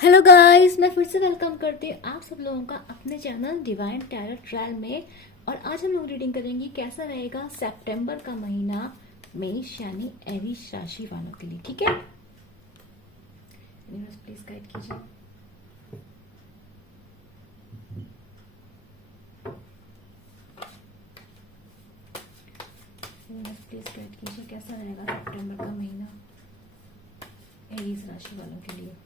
Hello guys, मैं फिर से वेलकम करती हूँ आप सब लोगों का अपने चैनल डिवाइन टैरो ट्रायल में। और आज हम लोग रीडिंग करेंगे कैसा रहेगा सितंबर का महीना मेष यानी एरीज राशि वालों के लिए। ठीक है, यूनिवर्स प्लीज गाइड कीजिए। यूनिवर्स प्लीज गाइड कीजिए कैसा रहेगा सितंबर का महीना एरीज राशि वालों के लिए।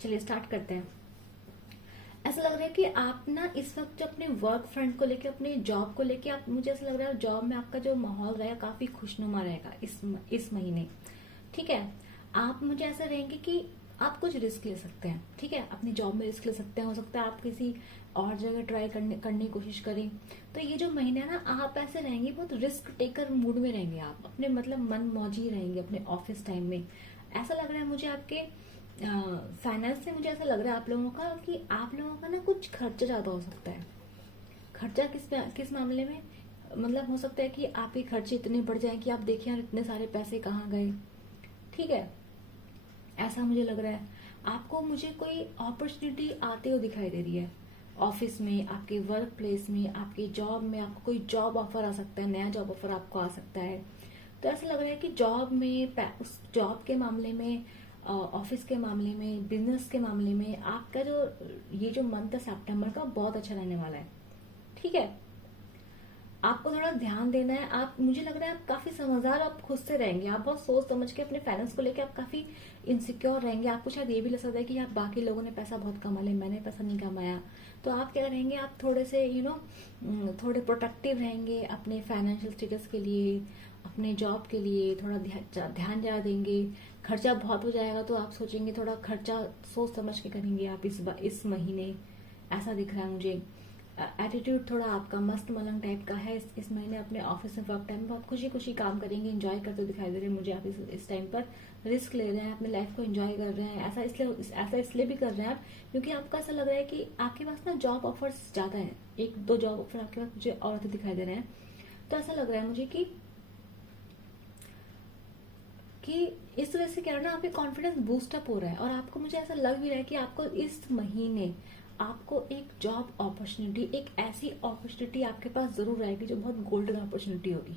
चलिए स्टार्ट करते हैं। ऐसा लग रहा है कि आप ना इस वक्त जो अपने वर्क फ्रंट को लेके, अपने जॉब को लेके, आप मुझे ऐसा लग रहा है जॉब में आपका जो माहौल रहेगा काफी खुशनुमा रहेगा इस महीने। ठीक है, आप मुझे ऐसा रहेंगे कि आप कुछ रिस्क ले सकते हैं। ठीक है, अपनी जॉब में रिस्क ले सकते हैं। हो सकता है आप किसी और जगह ट्राई करने की कोशिश करें। तो ये जो महीना है ना, आप ऐसे रहेंगे, बहुत रिस्क टेकर मूड में रहेंगे। आप अपने मतलब मन मौजी रहेंगे अपने ऑफिस टाइम में। ऐसा लग रहा है मुझे आपके फाइनेंस से, मुझे ऐसा लग रहा है आप लोगों का कि आप लोगों का ना कुछ खर्चा ज्यादा हो सकता है। खर्चा किस मामले में, मतलब हो सकता है कि आपके खर्चे इतने बढ़ जाएं कि आप देखिए यार इतने सारे पैसे कहाँ गए। ठीक है, ऐसा मुझे लग रहा है। आपको मुझे कोई अपॉर्चुनिटी आते हुए दिखाई दे रही है। ऑफिस में, आपके वर्क प्लेस में, आपके जॉब में आपको कोई जॉब ऑफर आ सकता है, नया जॉब ऑफर आपको आ सकता है। तो ऐसा लग रहा है कि जॉब में, उस जॉब के मामले में, ऑफिस के मामले में, बिजनेस के मामले में आपका जो ये जो मंथ है सितंबर का बहुत अच्छा रहने वाला है। ठीक है, आपको थोड़ा ध्यान देना है। आप, मुझे लग रहा है आप काफी समझदार, आप खुद से रहेंगे। आप बहुत सोच समझ के अपने फाइनेंस को लेकर आप काफी इनसिक्योर रहेंगे। आपको शायद ये भी लग सकता है कि यार बाकी लोगों ने पैसा बहुत कमा लिया, मैंने पैसा नहीं कमाया। तो आप क्या रहेंगे, आप थोड़े से थोड़े प्रोटेक्टिव रहेंगे अपने फाइनेंशियल स्टेटस के लिए, अपने जॉब के लिए थोड़ा ध्यान ज्यादा देंगे। खर्चा बहुत हो जाएगा तो आप सोचेंगे, थोड़ा खर्चा सोच समझ के करेंगे आप इस महीने। ऐसा दिख रहा है मुझे। एटीट्यूड थोड़ा आपका मस्त मलंग टाइप का है। इस महीने अपने ऑफिस में वर्क टाइम बहुत खुशी खुशी काम करेंगे, एंजॉय करते दिखाई दे रहे हैं मुझे। आप इस टाइम पर रिस्क ले रहे हैं, अपने लाइफ को एंजॉय कर रहे हैं। ऐसा इसलिए भी कर रहे हैं आप क्योंकि आपको ऐसा लग रहा है कि आपके पास ना जॉब ऑफर्स ज्यादा है। एक दो जॉब ऑफर आपके पास मुझे और दिखाई दे रहे हैं। तो ऐसा लग रहा है मुझे कि इस वजह से क्या है ना, आपके कॉन्फिडेंस बूस्ट अप हो रहा है। और आपको, मुझे ऐसा लग भी रहा है कि आपको इस महीने आपको एक जॉब अपॉर्चुनिटी, एक ऐसी अपॉर्चुनिटी आपके पास जरूर आएगी जो बहुत गोल्डन अपॉर्चुनिटी होगी।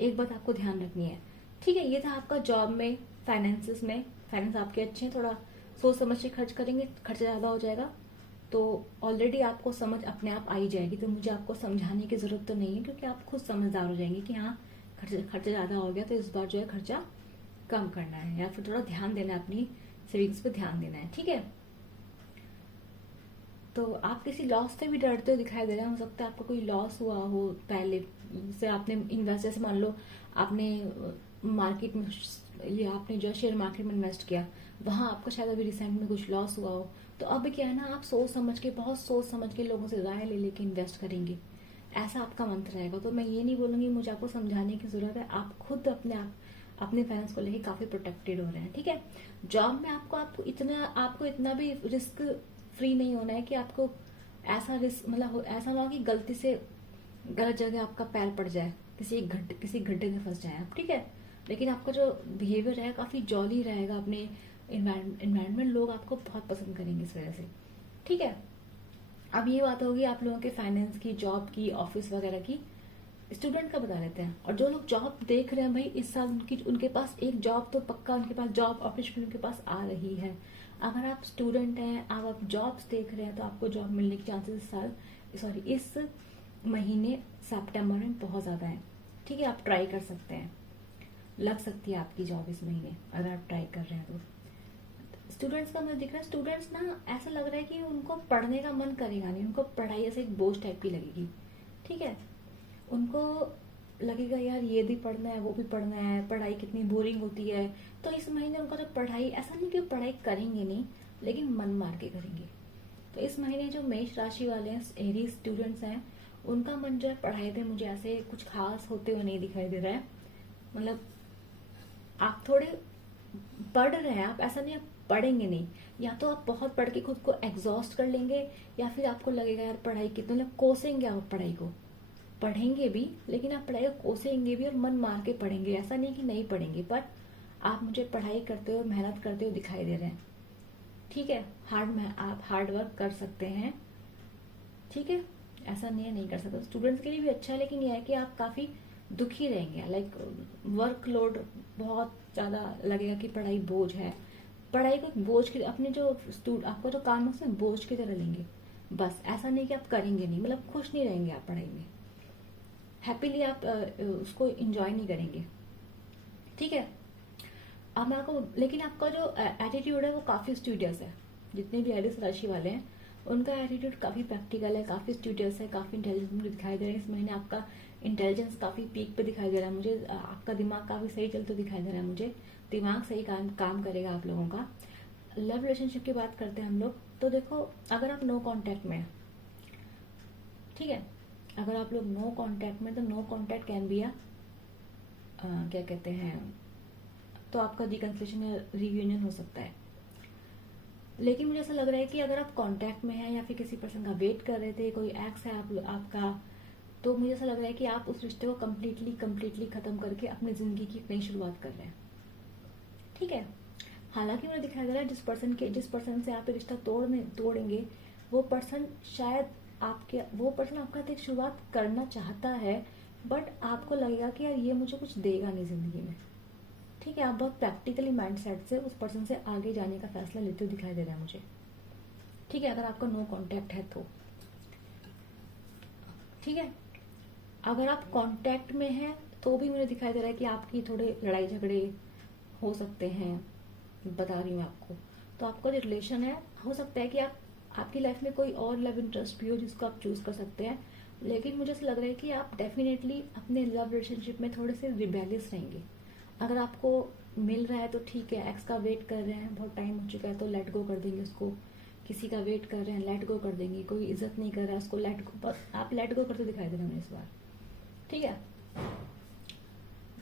एक बात आपको ध्यान रखनी है। ठीक है, ये था आपका जॉब में, फाइनेंसिस में। फाइनेंस आपके अच्छे हैं, थोड़ा सोच समझ के खर्च करेंगे, खर्चा ज्यादा हो जाएगा तो ऑलरेडी आपको समझ अपने आप आ ही जाएगी। तो मुझे आपको समझाने की जरूरत तो नहीं है क्योंकि आप खुद समझदार हो जाएंगे कि हाँ खर्चा ज्यादा हो गया तो इस बार जो है खर्चा कम करना है, या फिर थोड़ा ध्यान देना है, अपनी सेविंग्स पे ध्यान देना है। ठीक है, तो आप किसी लॉस से भी डरते हुए दिखाई दे रहे हैं। हो सकता है आपको कोई लॉस हुआ हो पहले से। आपने इन्वेस्ट, जैसे मान लो आपने मार्केट में, ये आपने जो शेयर मार्केट में इन्वेस्ट किया, वहां आपको शायद अभी रिसेंट में कुछ लॉस हुआ हो। तो अब क्या है ना, आप सोच समझ के, बहुत सोच समझ के लोगों से राय ले लेके इन्वेस्ट करेंगे। ऐसा आपका मंत्र रहेगा। तो मैं ये नहीं बोलूंगी मुझे आपको समझाने की जरूरत है, आप खुद अपने फाइनेंस को लेके काफी प्रोटेक्टेड हो रहे हैं। ठीक है, जॉब में आपको इतना भी रिस्क फ्री नहीं होना है कि आपको ऐसा रिस्क, मतलब ऐसा ना हो कि गलती से गलत जगह आपका पैर पड़ जाए, किसी गड्ढे में फंस जाए आप। ठीक है, लेकिन आपका जो बिहेवियर है काफी जॉली रहेगा। अपने इन्वायरमेंट लोग आपको बहुत पसंद करेंगे इस वजह से। ठीक है, अब ये बात होगी आप लोगों के फाइनेंस की, जॉब की, ऑफिस वगैरह की। स्टूडेंट का बता लेते हैं। और जो लोग जॉब देख रहे हैं भाई, इस साल उनके पास एक जॉब तो पक्का, उनके पास जॉब अपॉर्चुनिटी उनके पास आ रही है। अगर आप स्टूडेंट हैं, आप जॉब्स देख रहे हैं, तो आपको जॉब मिलने के चांसेस इस महीने सितंबर में बहुत ज्यादा है। ठीक है, आप ट्राई कर सकते हैं, लग सकती है आपकी जॉब इस महीने अगर आप ट्राई कर रहे हैं तो। स्टूडेंट्स का मुझे दिख रहा है, स्टूडेंट्स ना ऐसा लग रहा है कि उनको पढ़ने का मन करेगा नहीं, उनको पढ़ाई ऐसे एक बोझ टाइप की लगेगी। ठीक है। उनको लगेगा यार ये भी पढ़ना है, वो भी पढ़ना है, पढ़ाई कितनी बोरिंग होती है। तो इस महीने उनका जो पढ़ाई, ऐसा नहीं कि वो पढ़ाई करेंगे नहीं, लेकिन मन मार के करेंगे। तो इस महीने जो मेष राशि वाले हैं, एरी स्टूडेंट्स हैं, उनका मन जो है पढ़ाई पे मुझे ऐसे कुछ खास होते हुए नहीं दिखाई दे रहा है। मतलब आप थोड़े पढ़ रहे हैं, आप ऐसा नहीं आप पढ़ेंगे नहीं। या तो आप बहुत पढ़ के खुद को एग्जॉस्ट कर लेंगे, या फिर आपको लगेगा यार पढ़ाई कितनी, मतलब कोसेंगे आप पढ़ाई को। पढ़ेंगे भी, लेकिन आप पढ़ाई को कोसेंगे भी और मन मार के पढ़ेंगे। ऐसा नहीं कि नहीं पढ़ेंगे, पर आप मुझे पढ़ाई करते हुए, मेहनत करते हुए दिखाई दे रहे हैं। ठीक है, आप हार्ड वर्क कर सकते हैं। ठीक है, ऐसा नहीं है नहीं कर सकते। स्टूडेंट्स के लिए भी अच्छा है, लेकिन यह है कि आप काफी दुखी रहेंगे। लाइक वर्कलोड बहुत ज्यादा लगेगा कि पढ़ाई बोझ है। पढ़ाई को बोझ की, अपने जो आपका जो काम है उसमें बोझ की तरह लेंगे। बस ऐसा नहीं कि आप करेंगे नहीं, मतलब खुश नहीं रहेंगे आप पढ़ाई में, हैप्पीली आप उसको एंजॉय नहीं करेंगे। ठीक है। अब मैं आपको, लेकिन आपका जो एटीट्यूड है वो काफी स्टूडियस है। जितने भी एरिस राशि वाले हैं उनका एटीट्यूड काफी प्रैक्टिकल है, काफी स्टूडियस है, काफी इंटेलिजेंट मुझे दिखाई दे रहा है। इस महीने आपका इंटेलिजेंस काफी पीक पे दिखाई दे रहा है मुझे। आपका दिमाग काफी सही चलते दिखाई दे रहा है मुझे। दिमाग सही काम करेगा आप लोगों का। लव रिलेशनशिप की बात करते हैं हम लोग, तो देखो अगर आप नो कांटेक्ट में हैं, ठीक है, अगर आप लोग नो कांटेक्ट में, तो नो कांटेक्ट कैन बी क्या कहते हैं, तो आपका रिकन्सिलेशन या रियूनियन हो सकता है। लेकिन मुझे ऐसा लग रहा है कि अगर आप कांटेक्ट में हैं या फिर किसी पर्सन का वेट कर रहे थे, कोई एक्स है आपका, तो मुझे ऐसा लग रहा है कि आप उस रिश्ते को कम्प्लीटली खत्म करके अपनी जिंदगी की एक नई शुरुआत कर रहे हैं। ठीक है। हालांकि मुझे दिखाई दे रहा है जिस पर्सन से आप रिश्ता तोड़ेंगे, वो पर्सन शायद वो पर्सन आपके साथ एक शुरुआत करना चाहता है, बट आपको लगेगा कि यार ये मुझे कुछ देगा नहीं जिंदगी में। ठीक है, आप बहुत प्रैक्टिकली माइंडसेट से उस पर्सन से आगे जाने का फैसला लेते हुए दिखाई दे रहा है मुझे। ठीक है, अगर आपका नो कांटेक्ट है तो। ठीक है, अगर आप कांटेक्ट में हैं तो भी मुझे दिखाई दे रहा है कि आपकी थोड़े लड़ाई झगड़े हो सकते हैं, बता रही हूँ आपको। तो आपका जो रिलेशन है, हो सकता है कि आपकी लाइफ में कोई और लव इंटरेस्ट भी हो जिसको आप चूज कर सकते हैं। लेकिन मुझे ऐसा लग रहा है कि आप डेफिनेटली अपने लव रिलेशनशिप में थोड़े से रिबेलियस रहेंगे। अगर आपको मिल रहा है तो ठीक है, एक्स का वेट कर रहे हैं, बहुत टाइम हो चुका है तो लेट गो कर देंगे उसको। किसी का वेट कर रहे हैं, लेट गो कर देंगे। कोई इज्जत नहीं कर रहा है उसको, लेट गो, बस आप लेट गो करते दिखाई दे रहे हैं इस बार। ठीक है।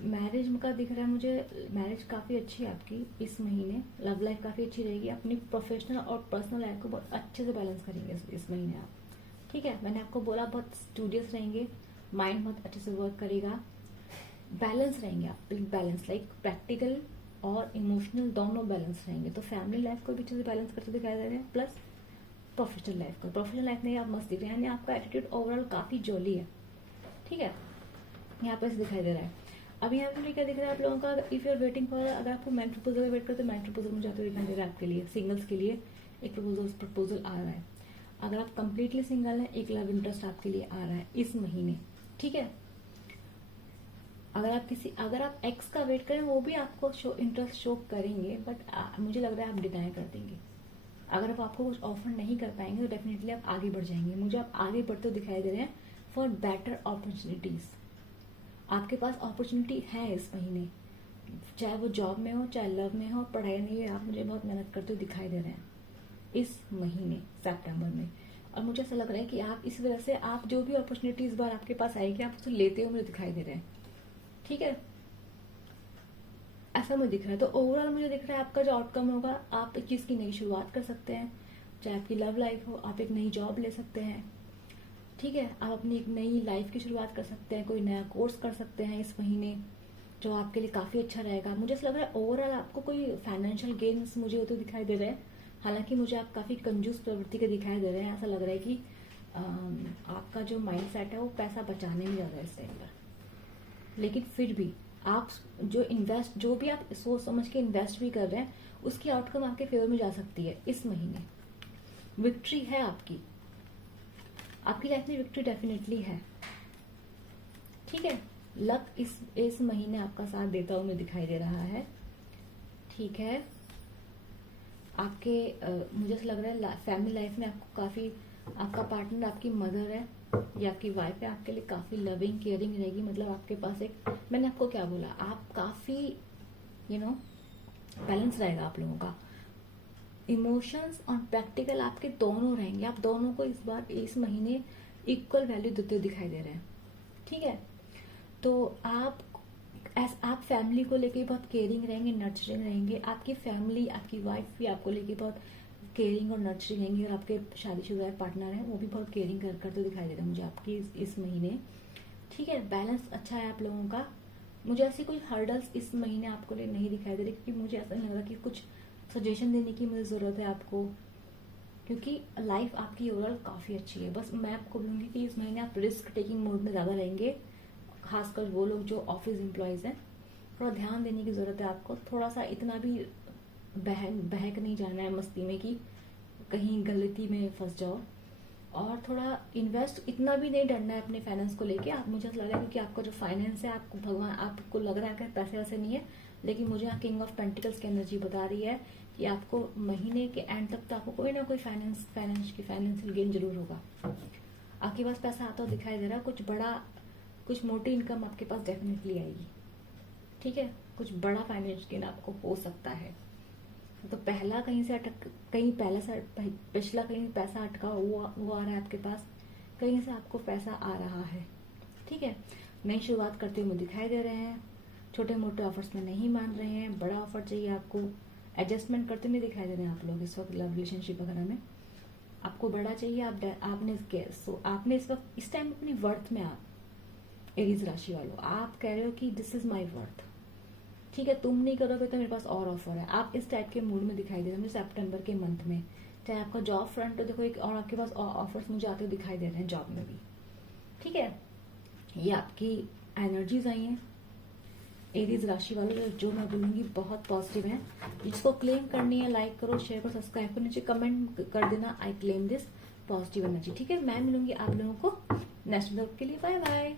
मैरिज का दिख रहा है मुझे, मैरिज काफी अच्छी है आपकी इस महीने। लव लाइफ काफी अच्छी रहेगी। अपनी प्रोफेशनल और पर्सनल लाइफ को बहुत अच्छे से बैलेंस करेंगे इस महीने आप। ठीक है, मैंने आपको बोला बहुत स्टूडियस रहेंगे, माइंड बहुत अच्छे से वर्क करेगा, बैलेंस रहेंगे आप, बैलेंस लाइक प्रैक्टिकल और इमोशनल दोनों बैलेंस रहेंगे। तो फैमिली लाइफ को भी अच्छे से बैलेंस करते दिखाई दे रहे हैं, प्लस प्रोफेशनल लाइफ में आप मस्त दिख रहे हैं, यानी आपका एटीट्यूड ओवरऑल काफी जॉली है। ठीक है, यहाँ पर दिखाई दे रहा है। अब यहाँ पे क्या दिख रहा है आप लोगों का, if you are waiting for, अगर आपको मैरिज प्रपोजल का वेट करते, मैरिज प्रपोजल मुझे आपको दिखाई दे रहा है आपके लिए, सिंगल्स के लिए एक प्रपोजल आ रहा है। अगर आप कंप्लीटली सिंगल हैं, एक लव इंटरेस्ट आपके लिए आ रहा है इस महीने। ठीक है, अगर आप एक्स का वेट करें, वो भी आपको इंटरेस्ट शो करेंगे, बट मुझे लग रहा है आप डिनाई कर देंगे। अगर आप आपको कुछ ऑफर नहीं कर पाएंगे तो डेफिनेटली आप आगे बढ़ जाएंगे। मुझे आप आगे बढ़ते हुए दिखाई दे रहे हैं फॉर बेटर अपॉर्चुनिटीज। आपके पास अपॉर्चुनिटी है इस महीने, चाहे वो जॉब में हो, चाहे लव में हो, पढ़ाई में हो, आप मुझे बहुत मेहनत करते हुए दिखाई दे रहे हैं इस महीने सितंबर में। और मुझे ऐसा लग रहा है कि आप इस वजह से, आप जो भी अपॉर्चुनिटी इस बार आपके पास आएगी, आप उसे लेते हुए मुझे दिखाई दे रहे हैं। ठीक है, ऐसा मुझे दिख रहा है। तो ओवरऑल मुझे दिख रहा है आपका जो आउटकम होगा, आप एक चीज की नई शुरुआत कर सकते हैं, चाहे आपकी लव लाइफ हो, आप एक नई जॉब ले सकते हैं। ठीक है, आप अपनी एक नई लाइफ की शुरुआत कर सकते हैं, कोई नया कोर्स कर सकते हैं इस महीने, जो आपके लिए काफी अच्छा रहेगा। मुझे ऐसा लग रहा है ओवरऑल आपको कोई फाइनेंशियल गेन्स मुझे होते दिखाई दे रहे हैं। हालांकि मुझे आप काफी कंजूस प्रवृत्ति के दिखाई दे रहे हैं। ऐसा लग रहा है कि आपका जो माइंड सेट है वो पैसा बचाने में ज्यादा है इस टाइम पर। लेकिन फिर भी आप जो भी आप सोच समझ के इन्वेस्ट भी कर रहे हैं, उसकी आउटकम आपके फेवर में जा सकती है इस महीने। विक्ट्री है आपकी लाइफ में, विक्ट्री डेफिनेटली है। ठीक है, लक इस महीने आपका साथ देता हुआ मुझे दिखाई दे रहा है। ठीक है, आपके मुझे ऐसा लग रहा है फैमिली लाइफ में आपको काफी, आपका पार्टनर आपकी मदर है, ये आपकी वाइफ है, आपके लिए काफी लविंग केयरिंग रहेगी। मतलब आपके पास एक, मैंने आपको क्या बोला, आप काफी बैलेंस रहेगा आप लोगों का। इमोशंस और प्रैक्टिकल आपके दोनों रहेंगे। आप दोनों को इस महीने इक्वल वैल्यू देते हुए दिखाई दे रहे हैं। ठीक है, तो आप फैमिली को लेके बहुत केयरिंग रहेंगे, नर्चरिंग रहेंगे। आपकी फैमिली, आपकी वाइफ भी आपको लेके बहुत केयरिंग और नर्चरिंग रहेंगी। और आपके शादीशुदा पार्टनर हैं वो भी बहुत केयरिंग करते दिखाई दे रहे हैं मुझे आपकी इस महीने। ठीक है, बैलेंस अच्छा है आप लोगों का। मुझे ऐसी कोई हर्डल्स इस महीने आपको लिए नहीं दिखाई दे रही, क्योंकि मुझे ऐसा नहीं लग रहा कि कुछ सजेशन देने की मुझे जरूरत है आपको, क्योंकि लाइफ आपकी ओवरऑल काफी अच्छी है। बस मैं आपको बोलूंगी कि इस महीने आप रिस्क टेकिंग मोड में ज्यादा रहेंगे, खासकर वो लोग जो ऑफिस एम्प्लॉयज हैं। थोड़ा ध्यान देने की जरूरत है आपको। थोड़ा सा इतना भी बहक नहीं जाना है मस्ती में कि कहीं गलती में फंस जाओ। और थोड़ा इन्वेस्ट इतना भी नहीं डरना है अपने फाइनेंस को लेके। आप, मुझे लग रहा है क्योंकि आपका जो फाइनेंस है, आपको भगवान, आपको लग रहा है कि पैसे वैसे नहीं है, लेकिन मुझे यहाँ किंग ऑफ पेंटिकल्स की एनर्जी बता रही है कि आपको महीने के एंड तक तो आपको कोई ना कोई फाइनेंशियल गेन जरूर होगा। आपके पास पैसा आता हुआ दिखाई दे रहा है, कुछ मोटी इनकम आपके पास डेफिनेटली आएगी। ठीक है, कुछ बड़ा फाइनेंशियल गेन आपको हो सकता है। तो पिछला कहीं पैसा अटका हुआ वो आ रहा है आपके पास, कहीं से आपको पैसा आ रहा है। ठीक है, नई शुरुआत करते हुए दिखाई दे रहे हैं। छोटे मोटे ऑफर्स में नहीं मान रहे हैं, बड़ा ऑफर चाहिए आपको। एडजस्टमेंट करते हुए दिखाई दे रहे हैं आप लोग इस वक्त लव रिलेशनशिप वगैरह में। आपको बड़ा चाहिए, आपने इस वक्त इस टाइम अपनी वर्थ में, आप एरीज राशि वालों, आप कह रहे हो कि दिस इज माई वर्थ। ठीक है, तुम नहीं करोगे तो मेरे पास और ऑफर है। आप इस टाइप के मूड में दिखाई दे रहे हैं मुझे सितंबर के मंथ में। चाहे आपका जॉब फ्रंट हो, देखो एक और आपके पास ऑफर्स मुझे आते दिखाई दे रहे हैं जॉब में भी। ठीक है, ये आपकी एनर्जीज आई हैं एरीज राशि वालों, जो मैं बोलूंगी बहुत पॉजिटिव है। जिसको क्लेम करनी है लाइक करो, शेयर करो, सब्सक्राइब करो, नीचे कमेंट कर देना I claim this positive energy. ठीक है, मैं मिलूंगी आप लोगों को नेक्स्ट ब्लॉग के लिए। Bye bye.